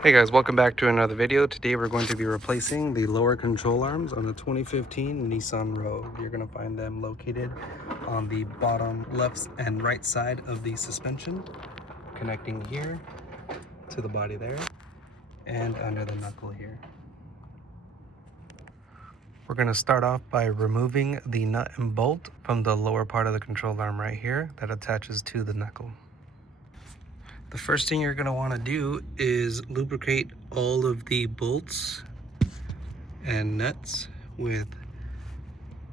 Hey guys, welcome back to another video. Today we're going to be replacing the lower control arms on a 2015 Nissan Rogue. You're going to find them located on the bottom left and right side of the suspension, connecting here to the body there and under the knuckle here. We're going to start off by removing the nut and bolt from the lower part of the control arm right here that attaches to the knuckle. The first thing you're going to want to do is lubricate all of the bolts and nuts with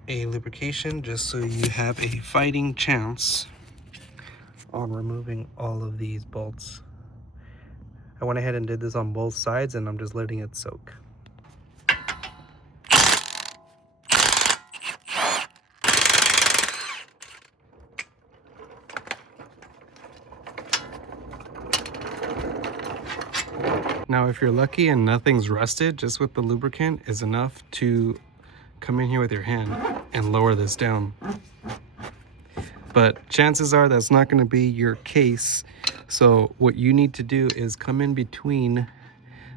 a lubrication just so you have a fighting chance on removing all of these bolts. I went ahead and did this on both sides and I'm just letting it soak. Now if you're lucky and nothing's rusted, just with the lubricant is enough to come in here with your hand and lower this down. But chances are that's not going to be your case. So what you need to do is come in between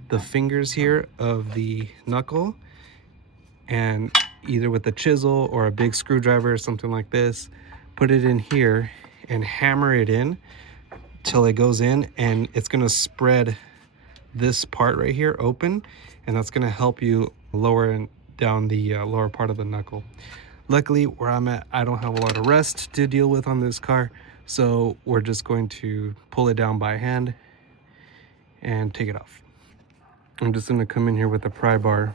the fingers here of the knuckle and either with a chisel or a big screwdriver or something like this, put it in here and hammer it in till it goes in, and it's going to spread this part right here open, and that's going to help you lower down the lower part of the knuckle. Luckily where I'm at, I don't have a lot of rust to deal with on this car, so we're just going to pull it down by hand and take it off. I'm just going to come in here with a pry bar,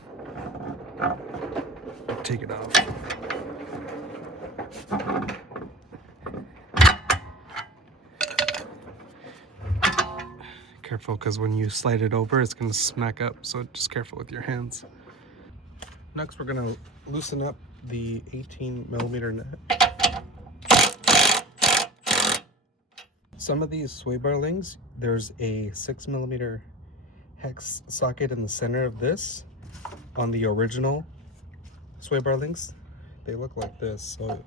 take it off. Careful, because when you slide it over, it's going to smack up, so just careful with your hands. Next, we're going to loosen up the 18mm nut. Some of these sway bar links, there's a 6mm hex socket in the center of this. On the original sway bar links, they look like this, so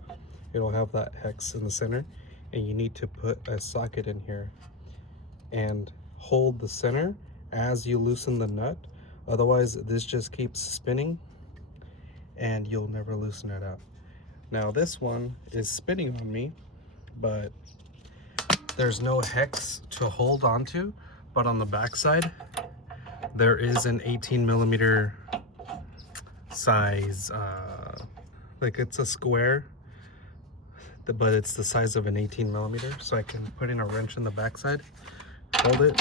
it'll have that hex in the center, and you need to put a socket in here and hold the center as you loosen the nut. Otherwise this just keeps spinning and you'll never loosen it up. Now this one is spinning on me, but there's no hex to hold onto, but on the back side there is an 18mm size, like it's a square, but it's the size of an 18mm, so I can put in a wrench in the backside, hold it.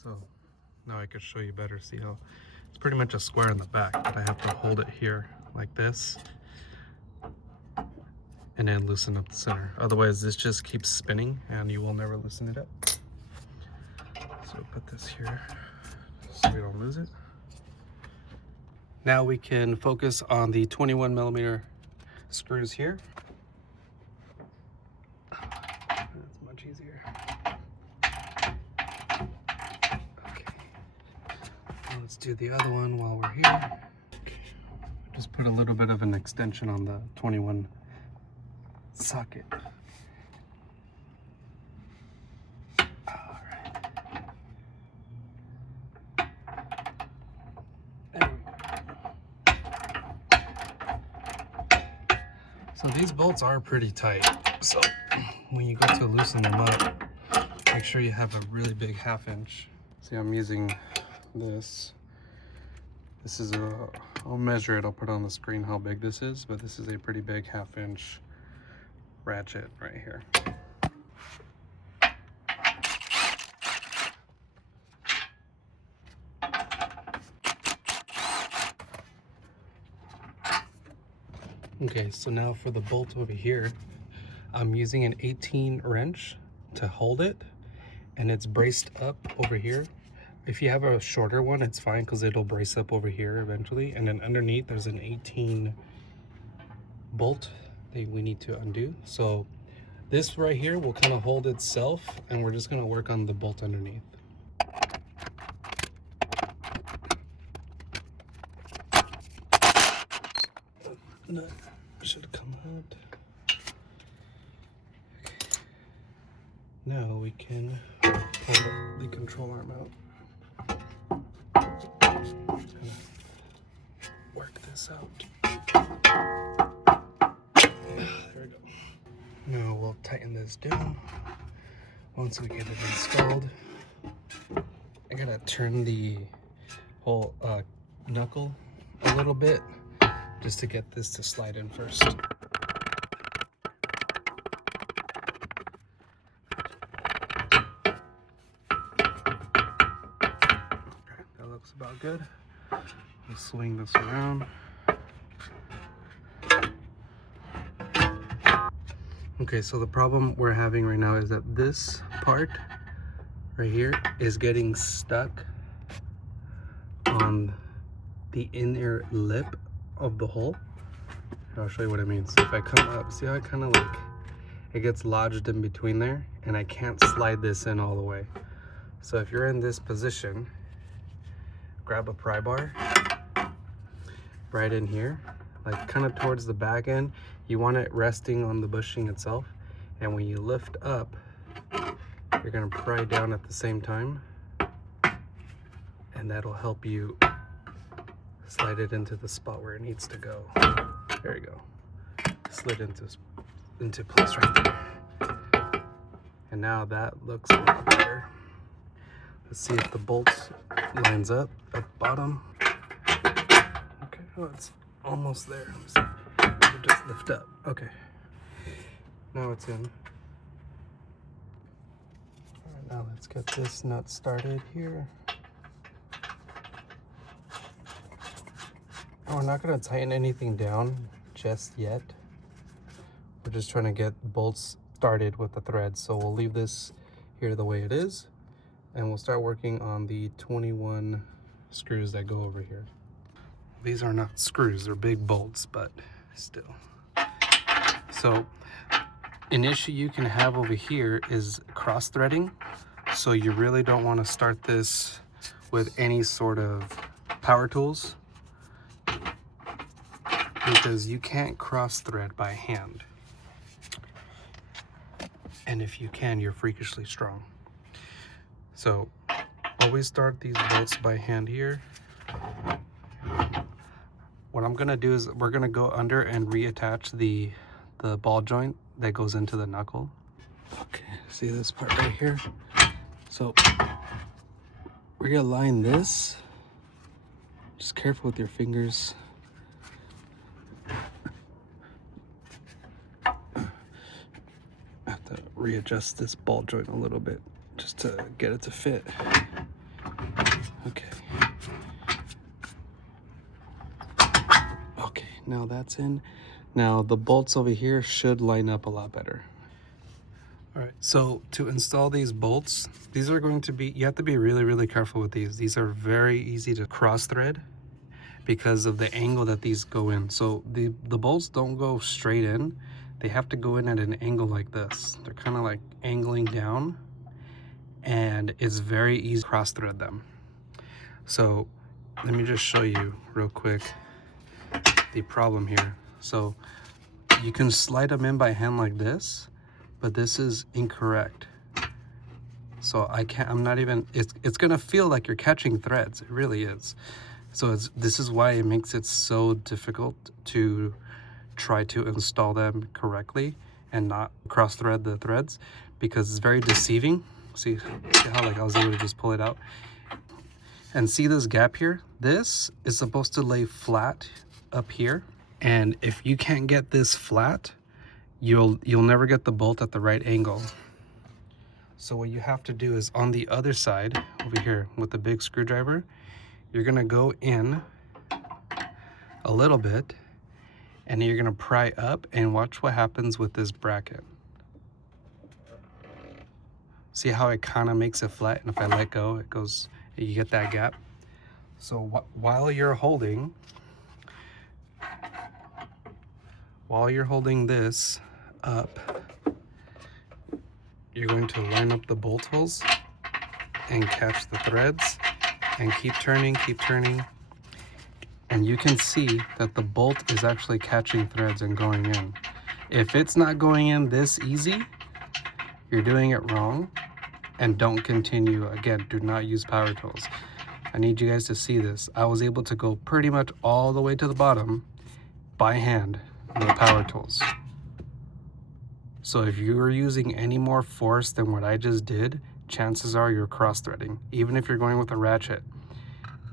So now I can show you better. See how it's pretty much a square in the back, but I have to hold it here like this and then loosen up the center. Otherwise this just keeps spinning and you will never loosen it up. So put this here so we don't lose it. Now we can focus on the 21mm screws here. That's much easier. Let's do the other one while we're here. Just put a little bit of an extension on the 21 socket. All right. There we go. So these bolts are pretty tight. So when you go to loosen them up, make sure you have a really big 1/2 inch. See, I'm using this. This is I'll measure it, I'll put on the screen how big this is, but this is a pretty big 1/2 inch ratchet right here. Okay, so now for the bolt over here, I'm using an 18 wrench to hold it, and it's braced up over here. If you have a shorter one, it's fine because it'll brace up over here eventually. And then underneath, there's an 18 bolt that we need to undo. So this right here will kind of hold itself, and we're just going to work on the bolt underneath. Nut should come out. Okay. Now we can pull the control arm out. Work this out. There we go. Now we'll tighten this down. Once we get it installed, I gotta turn the whole knuckle a little bit just to get this to slide in first. Okay, that looks about good. We'll swing this around. Okay, so the problem we're having right now is that this part right here is getting stuck on the inner lip of the hole. I'll show you what I mean. So if I come up, see how it kind of like, it gets lodged in between there, and I can't slide this in all the way. So if you're in this position, grab a pry bar right in here, like kind of towards the back end. You want it resting on the bushing itself, and when you lift up, you're gonna pry down at the same time, and that'll help you slide it into the spot where it needs to go. There you go. Slid into place right there. And now that looks a lot better. Let's see if the bolts lines up at bottom. Okay, oh, it's almost there. Let's see. Just lift up. Okay. Now it's in. All right, now let's get this nut started here. Oh, we're not going to tighten anything down just yet. We're just trying to get bolts started with the threads. So we'll leave this here the way it is, and we'll start working on the 21 screws that go over here. These are not screws, they're big bolts, but still. So an issue you can have over here is cross threading. So you really don't want to start this with any sort of power tools, because you can't cross thread by hand. And if you can, you're freakishly strong. So always start these bolts by hand here. What I'm gonna do is we're gonna go under and reattach the ball joint that goes into the knuckle. Okay, see this part right here? So we're gonna line this. Just careful with your fingers. Readjust this ball joint a little bit just to get it to fit. Okay. Okay, now that's in. Now the bolts over here should line up a lot better. All right, so to install these bolts, these are going to be, you have to be really, really careful with these. These are very easy to cross thread because of the angle that these go in. So the bolts don't go straight in. They have to go in at an angle like this. They're kind of like angling down, and it's very easy to cross thread them. So let me just show you real quick the problem here. So you can slide them in by hand like this, but this is incorrect. So I'm not even, it's gonna feel like you're catching threads. It really is. So this is why it makes it so difficult to try to install them correctly and not cross thread the threads, because it's very deceiving. See how like I was able to just pull it out, and see this gap here? This is supposed to lay flat up here, and if you can't get this flat, you'll never get the bolt at the right angle. So what you have to do is on the other side over here with the big screwdriver, you're gonna go in a little bit, and you're gonna pry up and watch what happens with this bracket. See how it kind of makes it flat, and if I let go, it goes, you get that gap. So while you're holding this up, you're going to line up the bolt holes and catch the threads and keep turning, and you can see that the bolt is actually catching threads and going in. If it's not going in this easy, you're doing it wrong, and don't continue. Again, do not use power tools. I need you guys to see this. I was able to go pretty much all the way to the bottom by hand, no power tools. So if you're using any more force than what I just did, chances are you're cross-threading. Even if you're going with a ratchet,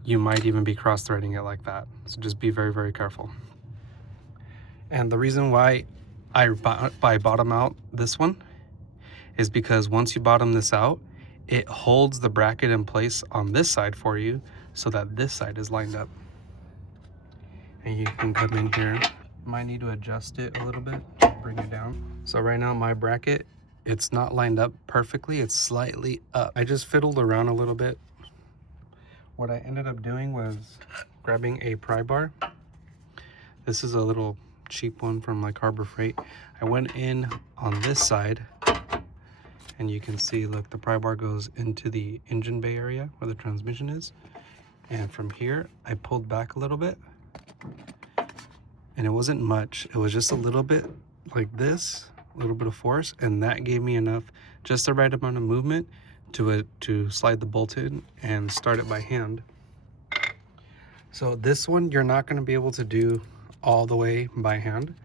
you might even be cross-threading it like that. So just be very, very careful. And the reason why I bottom out this one is because once you bottom this out, it holds the bracket in place on this side for you so that this side is lined up. And you can come in here. You might need to adjust it a little bit to bring it down. So right now my bracket, it's not lined up perfectly, it's slightly up. I just fiddled around a little bit. What I ended up doing was grabbing a pry bar. This is a little cheap one from like Harbor Freight. I went in on this side and you can see, look, the pry bar goes into the engine bay area where the transmission is. And from here, I pulled back a little bit. And it wasn't much, it was just a little bit like this, a little bit of force, and that gave me enough, just the right amount of movement to slide the bolt in and start it by hand. So this one, you're not gonna be able to do all the way by hand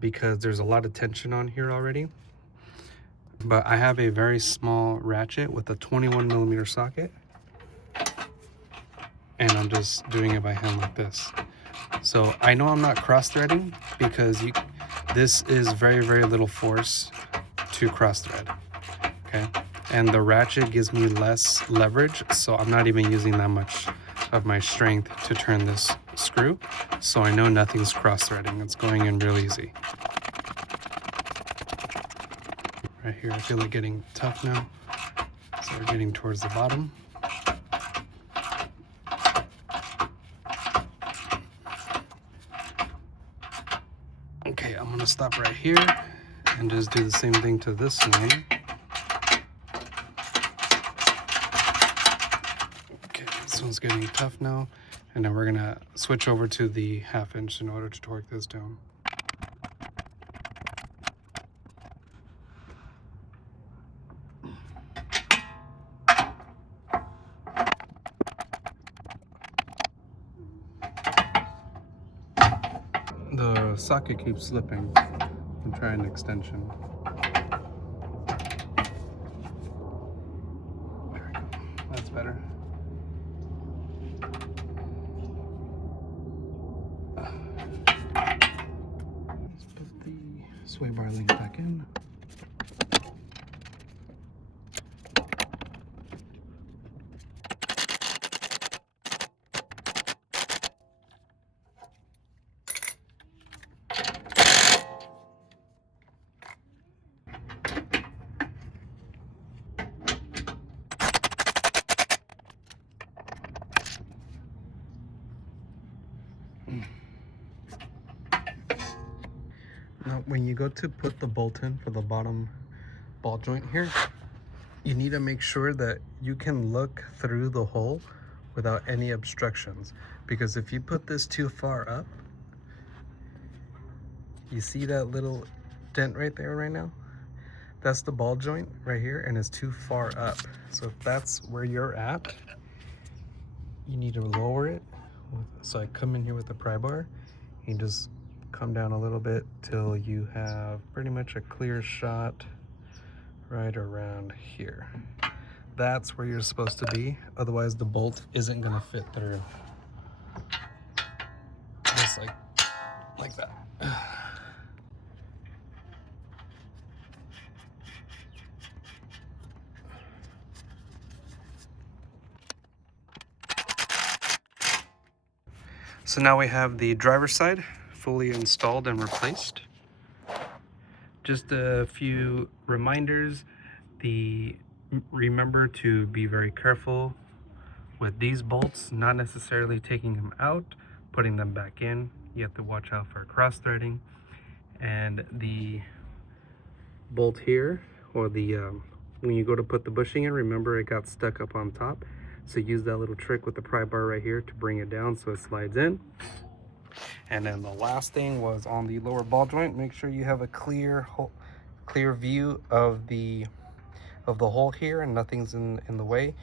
because there's a lot of tension on here already. But I have a very small ratchet with a 21mm socket, and I'm just doing it by hand like this. So I know I'm not cross-threading because this is very, very little force to cross-thread, okay? And the ratchet gives me less leverage, so I'm not even using that much of my strength to turn this screw. So I know nothing's cross-threading. It's going in real easy. Right here, I feel it getting tough now. So we're getting towards the bottom. Okay, I'm gonna stop right here and just do the same thing to this one. Okay, this one's getting tough now. And then we're gonna switch over to the 1/2 inch in order to torque this down. The socket keeps slipping. I'm trying an extension. There we go. That's better. Let's put the sway bar link back in. Now, when you go to put the bolt in for the bottom ball joint here, you need to make sure that you can look through the hole without any obstructions. Because if you put this too far up, you see that little dent right there right now? That's the ball joint right here, and it's too far up. So if that's where you're at, you need to lower it. So I come in here with the pry bar and just come down a little bit till you have pretty much a clear shot right around here. That's where you're supposed to be. Otherwise the bolt isn't gonna fit through. Just like that. So now we have the driver's side fully installed and replaced. Just a few reminders. Remember to be very careful with these bolts, not necessarily taking them out, putting them back in. You have to watch out for cross-threading. And the bolt here, or the when you go to put the bushing in, remember it got stuck up on top. So use that little trick with the pry bar right here to bring it down so it slides in. And then the last thing was on the lower ball joint, make sure you have a clear view of the of the hole here and nothing's in the way.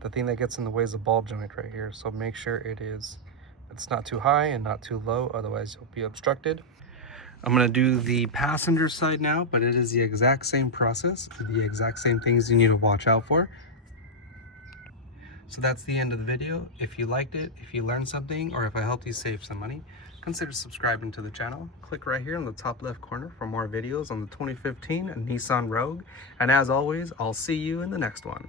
The thing that gets in the way is the ball joint right here. So make sure it's not too high and not too low, otherwise you'll be obstructed. I'm gonna do the passenger side now, but it is the exact same process, the exact same things you need to watch out for. So that's the end of the video. If you liked it, if you learned something, or if I helped you save some money, consider subscribing to the channel. Click right here in the top left corner for more videos on the 2015 Nissan Rogue. And as always, I'll see you in the next one.